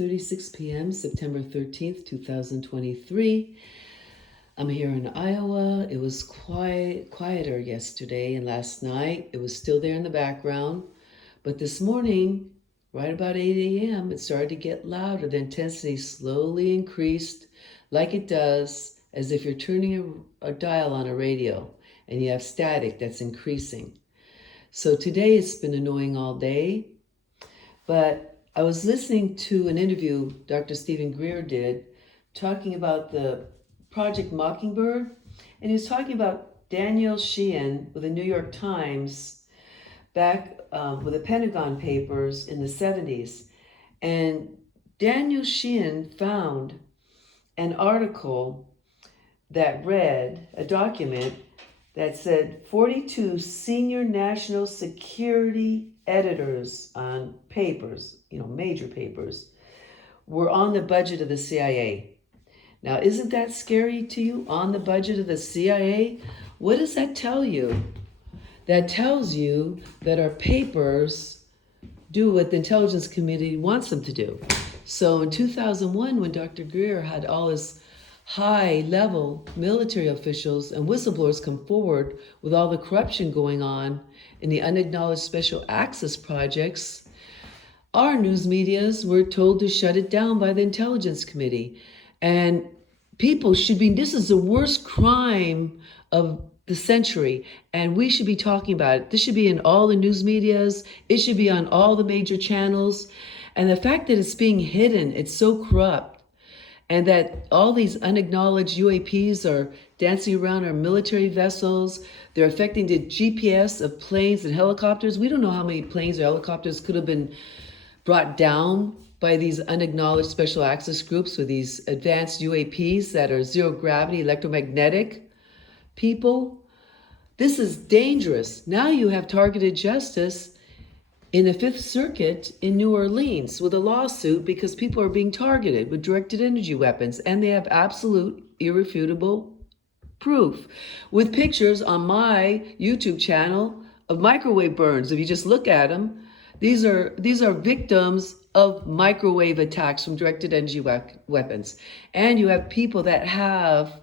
2:36 p.m., September 13th, 2023. I'm here in Iowa. It was quieter yesterday and last night. It was still there in the background. But this morning, right about 8 a.m., it started to get louder. The intensity slowly increased like it does as if you're turning a dial on a radio and you have static that's increasing. So today it's been annoying all day, but I was listening to an interview Dr. Stephen Greer did talking about the Project Mockingbird, and he was talking about Daniel Sheehan with the New York Times back with the Pentagon Papers in the 70s. And Daniel Sheehan found an article that read, a document that said 42 senior national security editors on papers, major papers, were on the budget of the CIA. Now, isn't that scary to you? On the budget of the CIA? What does that tell you? That tells you that our papers do what the intelligence community wants them to do. So in 2001, when Dr. Greer had all his high-level military officials and whistleblowers come forward with all the corruption going on in the unacknowledged special access projects, our news medias were told to shut it down by the intelligence committee. And people should be, this is the worst crime of the century, and we should be talking about it. This should be in all the news medias. It should be on all the major channels. And the fact that it's being hidden, it's so corrupt, and that all these unacknowledged UAPs are dancing around our military vessels. They're affecting the GPS of planes and helicopters. We don't know how many planes or helicopters could have been brought down by these unacknowledged special access groups with these advanced UAPs that are zero gravity, electromagnetic people. This is dangerous. Now you have targeted justice in the Fifth Circuit in New Orleans with a lawsuit because people are being targeted with directed energy weapons, and they have absolute, irrefutable proof with pictures on my YouTube channel of microwave burns. If you just look at them, these are victims of microwave attacks from directed energy weapons. And you have people that have,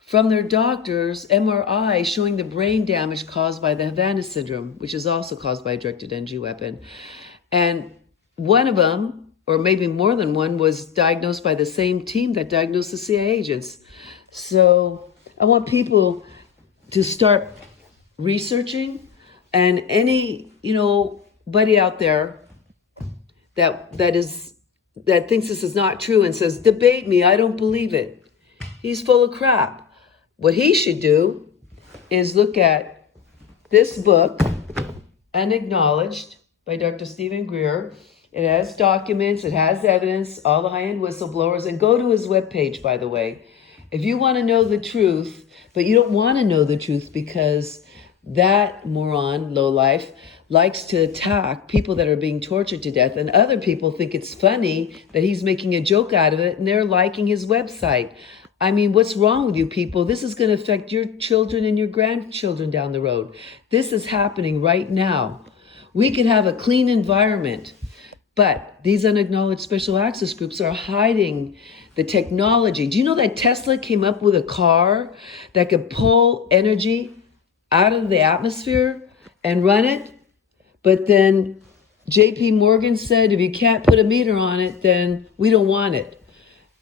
from their doctors, MRI showing the brain damage caused by the Havana syndrome, which is also caused by a directed energy weapon. And one of them, or maybe more than one, was diagnosed by the same team that diagnosed the CIA agents. So I want people to start researching, and any, buddy out there that thinks this is not true and says, debate me, I don't believe it. He's full of crap. What he should do is look at this book, Unacknowledged, by Dr. Stephen Greer. It has documents, it has evidence, all the high-end whistleblowers, and go to his webpage, by the way. If you want to know the truth, but you don't want to know the truth because that moron, lowlife, likes to attack people that are being tortured to death, and other people think it's funny that he's making a joke out of it, and they're liking his website. I mean, what's wrong with you people? This is going to affect your children and your grandchildren down the road. This is happening right now. We could have a clean environment, but these unacknowledged special access groups are hiding the technology. Do you know that Tesla came up with a car that could pull energy out of the atmosphere and run it? But then JP Morgan said, if you can't put a meter on it, then we don't want it.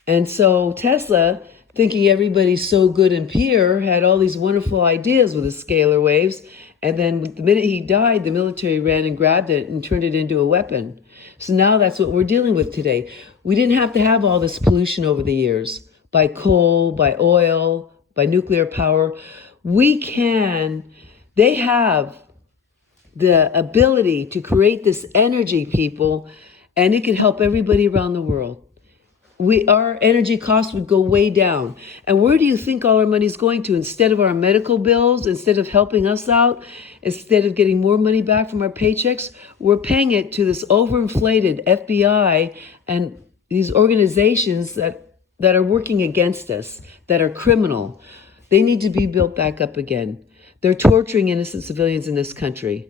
And so Tesla, thinking everybody's so good and pure, had all these wonderful ideas with the scalar waves. And then the minute he died, the military ran and grabbed it and turned it into a weapon. So now that's what we're dealing with today. We didn't have to have all this pollution over the years by coal, by oil, by nuclear power. They have the ability to create this energy, people, and it could help everybody around the world. Our energy costs would go way down. And where do you think all our money is going to? Instead of our medical bills, instead of helping us out, instead of getting more money back from our paychecks, we're paying it to this overinflated FBI and these organizations that are working against us, that are criminal. They need to be built back up again. They're torturing innocent civilians in this country.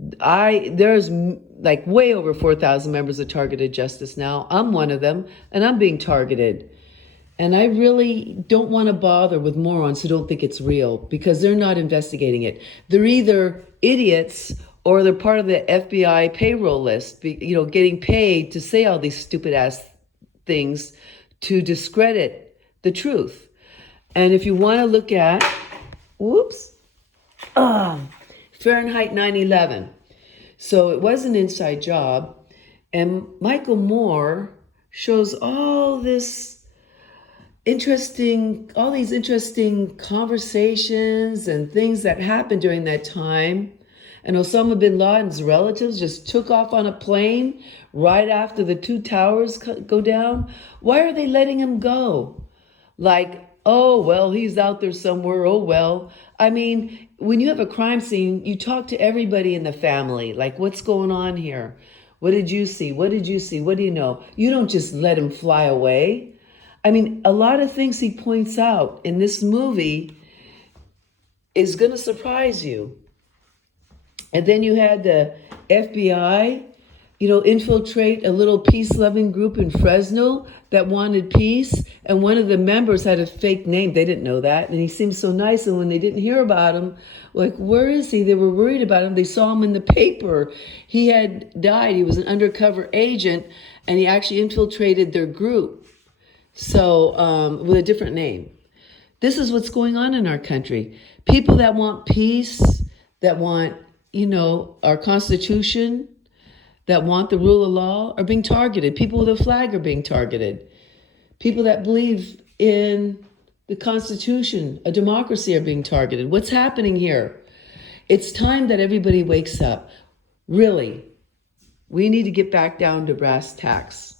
There's like way over 4,000 members of targeted justice now. I'm one of them, and I'm being targeted. And I really don't want to bother with morons who don't think it's real, because they're not investigating it. They're either idiots or they're part of the FBI payroll list, getting paid to say all these stupid ass things to discredit the truth. And if you want to look at, Fahrenheit 9/11. So it was an inside job. And Michael Moore shows all these interesting conversations and things that happened during that time. And Osama bin Laden's relatives just took off on a plane right after the two towers go down. Why are they letting him go? Like, oh, well, he's out there somewhere. Oh, well. I mean, when you have a crime scene, you talk to everybody in the family. Like, what's going on here? What did you see? What did you see? What do you know? You don't just let him fly away. I mean, a lot of things he points out in this movie is going to surprise you. And then you had the FBI, infiltrate a little peace-loving group in Fresno that wanted peace. And one of the members had a fake name. They didn't know that. And he seemed so nice. And when they didn't hear about him, like, where is he? They were worried about him. They saw him in the paper. He had died. He was an undercover agent, and he actually infiltrated their group. So, with a different name. This is what's going on in our country. People that want peace, that want, our Constitution, that want the rule of law are being targeted. People with a flag are being targeted. People that believe in the Constitution, a democracy, are being targeted. What's happening here? It's time that everybody wakes up. Really, we need to get back down to brass tacks.